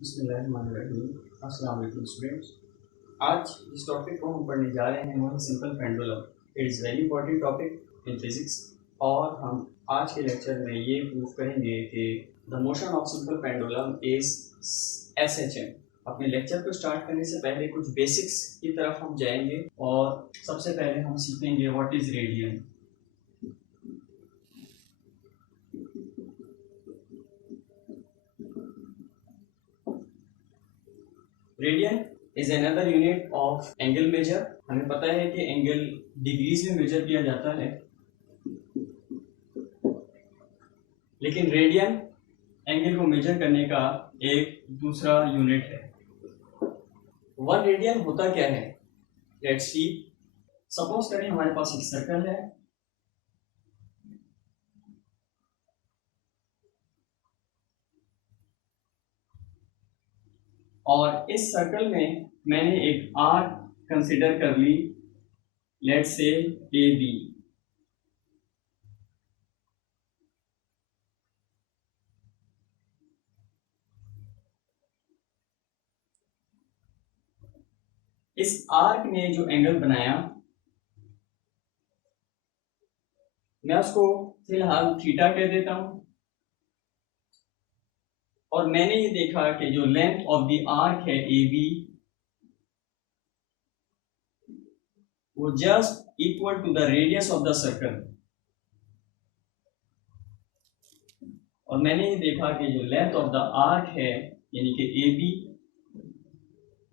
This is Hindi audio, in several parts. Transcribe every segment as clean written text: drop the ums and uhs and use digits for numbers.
बिस्मिल्लाहिर्रहमानिर्रहीम। अस्सलाम वालेकुम स्टूडेंट्स। आज इस टॉपिक को हम पढ़ने जा रहे हैं वो है simple pendulum. It is very important topic in physics और हम आज के लेक्चर में ये प्रूव करेंगे कि the motion of simple pendulum is SHM। अपने लेक्चर को स्टार्ट करने से पहले कुछ बेसिक्स की तरफ हम जाएंगे और सबसे पहले हम सीखेंगे what is radian. Radian is another unit of angle measure. हमें पता है कि एंगल डिग्रीज में मेजर किया जाता है, लेकिन रेडियन एंगल को मेजर करने का एक दूसरा यूनिट है। 1 रेडियन होता क्या है, लेट्स सी। सपोज करें हमारे पास एक सर्कल है और इस सर्कल में मैंने एक आर्क कंसिडर कर ली, लेट्स से AB। इस आर्क ने जो एंगल बनाया मैं उसको फिलहाल थीटा कह देता हूं, और मैंने ये देखा कि जो लेंथ ऑफ द आर्क है AB वो just equal to the radius of the circle. और मैंने ये देखा कि जो लेंथ ऑफ द आर्क है यानी कि AB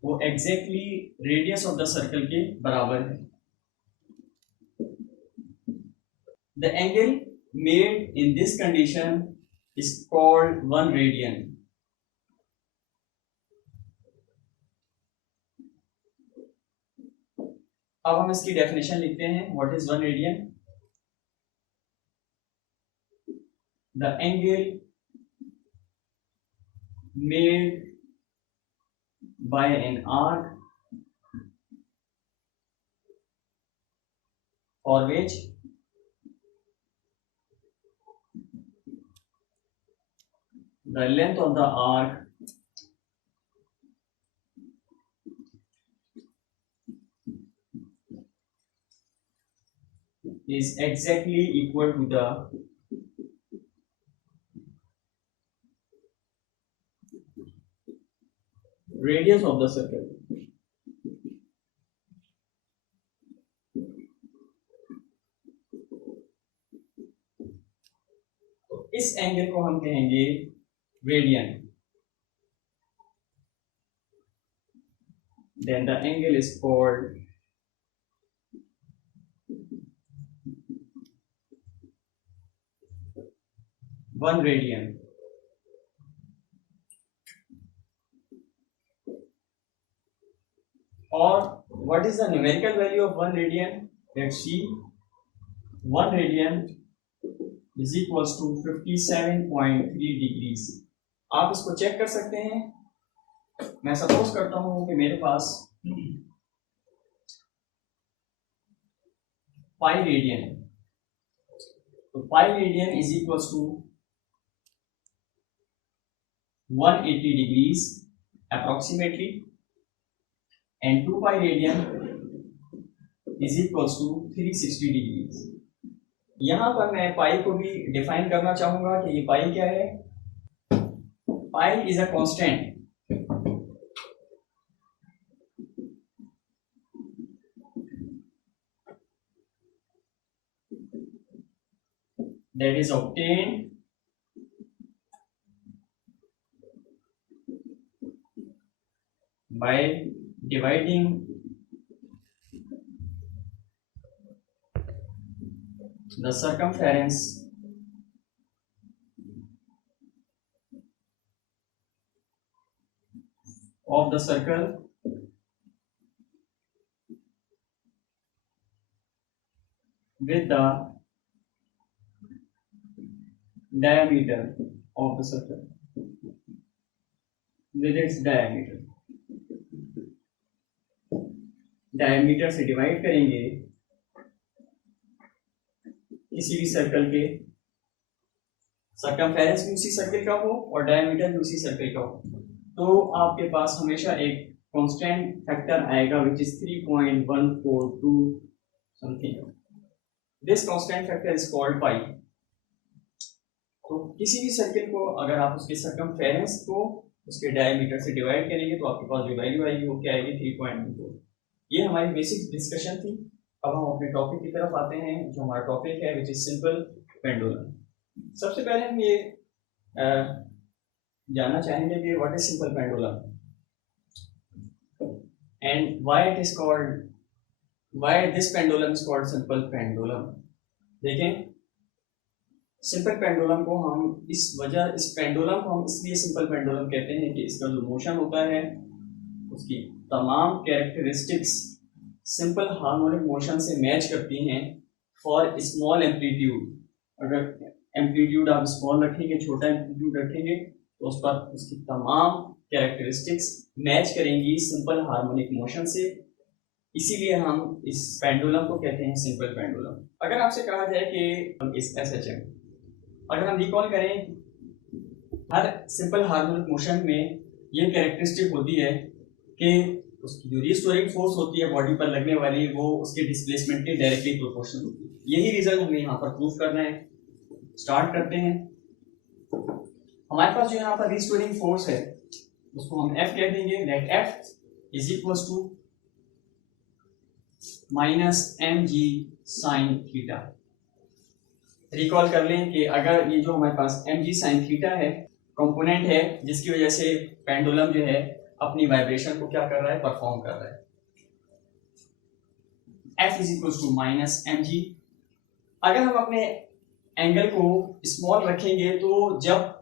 वो exactly radius of the circle के बराबर है। The angle made in this condition is called 1 radian. अब हम इसकी डेफिनेशन लिखते हैं। What is 1 radian? The angle made by an arc for which the length of the arc is exactly equal to the radius of the circle। तो इस एंगल को हम कहेंगे radian. then the angle is called one radian। और what is the numerical value of 1 radian? Let's see। 1 radian is equals to 57.3 degrees. आप इसको चेक कर सकते हैं। मैं सपोज करता हूं कि मेरे पास पाई रेडियन है, तो pi radian is equals to 180 degrees approximately, and 2 pi radian is equals to 360 degrees. यहां पर मैं पाई को भी डिफाइन करना चाहूंगा कि ये पाई क्या है। Pi is a constant that is obtained by dividing the circumference of the circle with the diameter of the circle, with its diameter। Diameter से डिवाइड करेंगे किसी भी सर्कल के, सर्कमफेरेंस भी उसी सर्कल का हो और डायमीटर भी उसी सर्कल का हो। तो आपके पास हमेशा एक कांस्टेंट फैक्टर आएगा which is 3.142 something. This constant factor is called pi. तो किसी भी सर्किल को अगर आप उसके सर्कमफेरेंस को उसके डायमीटर से डिवाइड करेंगे तो आपके पास जो वैल्यू आएगी वो क्या आएगी 3.14। ये हमारी बेसिक डिस्कशन थी। अब हम अपने टॉपिक की तरफ आते हैं जो हमारा टॉपिक है विच इज सिंपल पेंडुलम। सबसे पहले हम ये जानना चाहेंगे कि what is simple pendulum and why it is called, why this pendulum is called simple pendulum. देखें, सिंपल पेंडुलम को हम इस पेंडुलम को हम इसलिए सिंपल पेंडुलम कहते हैं कि इसका जो मोशन होता है उसकी तमाम कैरेक्टरिस्टिक्स सिंपल हार्मोनिक मोशन से मैच करती हैं फॉर स्मॉल एम्पलीट्यूड। अगर एम्पलीट्यूड आप स्मॉल रखेंगे, छोटा एम्पलीट्यूड रखेंगे, तो उस पर उसकी तमाम कैरेक्टरिस्टिक्स मैच करेंगी सिंपल हार्मोनिक मोशन से। इसीलिए हम इस पेंडुलम को कहते हैं सिंपल पेंडुलम। अगर आपसे कहा जाए कि इस SHM, अगर हम रिकॉल करें, हर सिंपल हार्मोनिक मोशन में ये कैरेक्टरिस्टिक होती है कि उसकी जो रिस्टोरिंग फोर्स होती है बॉडी पर लगने वाली, वो उसके डिस्प्लेसमेंट के डायरेक्टली प्रोपोर्शनल होती है। यही रिजल्ट हमें यहाँ पर प्रूव करना है। स्टार्ट करते हैं। हमारे पास जो यहाँ पर रिस्टोरिंग फोर्स है उसको हम F कह देंगे। Let F is equal to minus mg sine theta. Recall कर लें कि अगर ये जो हमारे पास mg साइन थीटा है कंपोनेंट है जिसकी वजह से पेंडुलम जो है अपनी वाइब्रेशन को क्या कर रहा है, परफॉर्म कर रहा है। F is equal to minus mg। अगर हम अपने एंगल को स्मॉल रखेंगे तो जब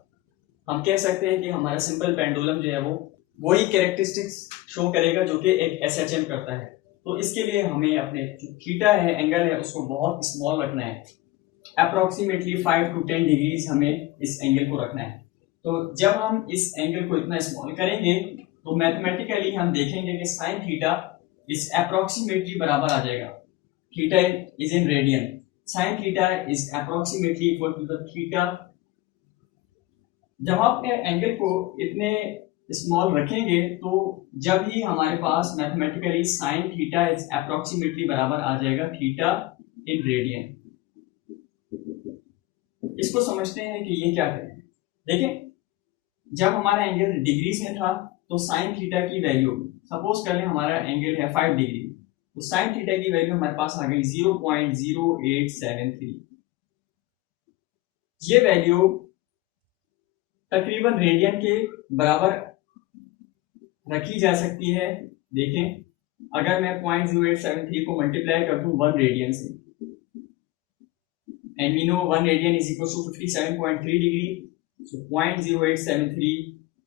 हम कह सकते हैं कि हमारा सिंपल पेंडुलम जो है वो वही कैरेक्टरिस्टिक्स शो करेगा जो कि एक SHM करता है। तो इसके लिए हमें अपने जो थीटा है, एंगल है, उसको बहुत स्मॉल रखना है। अप्रोक्सीमेटली 5 to 10 डिग्रीज हमें इस एंगल को रखना है। तो जब हम इस एंगल को इतना स्मॉल करेंगे तो मैथमेटिकली हम देखेंगे कि साइन थीटा इस अप्रोक्सीमेटली बराबर आ जाएगा। Theta is in radian, sine theta is approximately equal to the theta. जब आप अपने एंगल को इतने स्मॉल रखेंगे तो जब ही हमारे पास mathematically sine theta is approximately बराबर आ जाएगा थीटा इन रेडियन। इसको समझते हैं कि ये क्या है। देखें, जब हमारा एंगल डिग्रीज में था तो साइन थीटा की वैल्यू, सपोज कर लें हमारा एंगल है 5 डिग्री, तो साइन थीटा की वैल्यू हमारे पास आ गई 0.0873। ये वैल्यू तकरीबन रेडियन के बराबर रखी जा सकती है। देखें, अगर मैं 0.0873 को मल्टीप्लाई कर दूं 1 रेडियन से, and we know 1 radian is equal to 57.3 degree, so 0.0873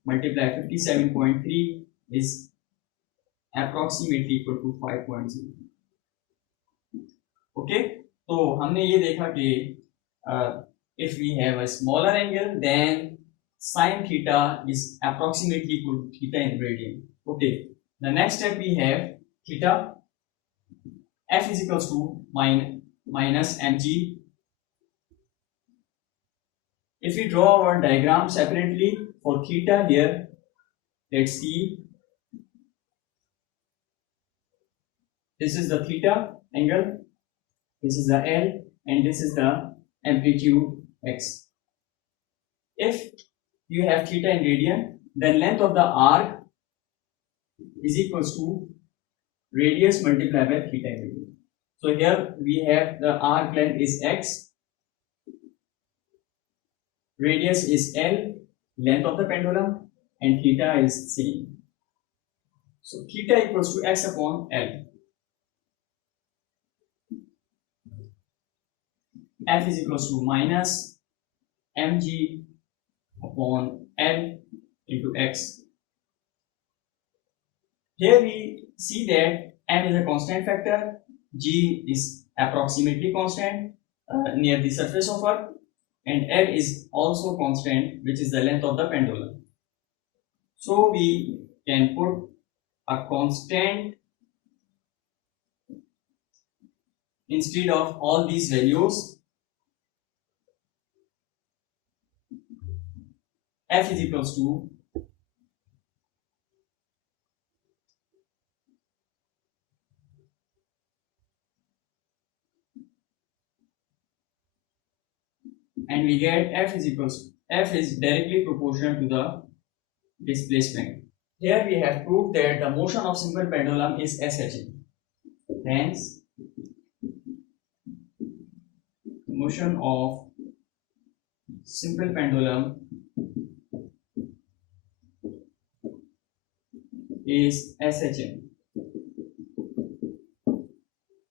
multiplied 57.3 is approximately equal to 5.0. okay, तो हमने ये देखा कि if we have a smaller angle then sin theta is approximately equal to theta in radian. okay, the next step we have theta, F is equals to minus mg. If we draw our diagram separately for theta here, let's see, this is the theta angle, this is the L, and this is the amplitude x. If you have theta in radian, then length of the arc is equals to radius multiplied by theta in radian. So here we have the arc length is x, radius is L, length of the pendulum, and theta is C. So theta equals to x upon L. F is equals to minus mg upon L into x. Here we see that m is a constant factor, g is approximately constant near the surface of Earth, and L is also constant, which is the length of the pendulum. So we can put a constant instead of all these values. F is equals to and we get F is directly proportional to the displacement. Here we have proved that the motion of simple pendulum is SHM. Hence, motion of simple pendulum is SHM.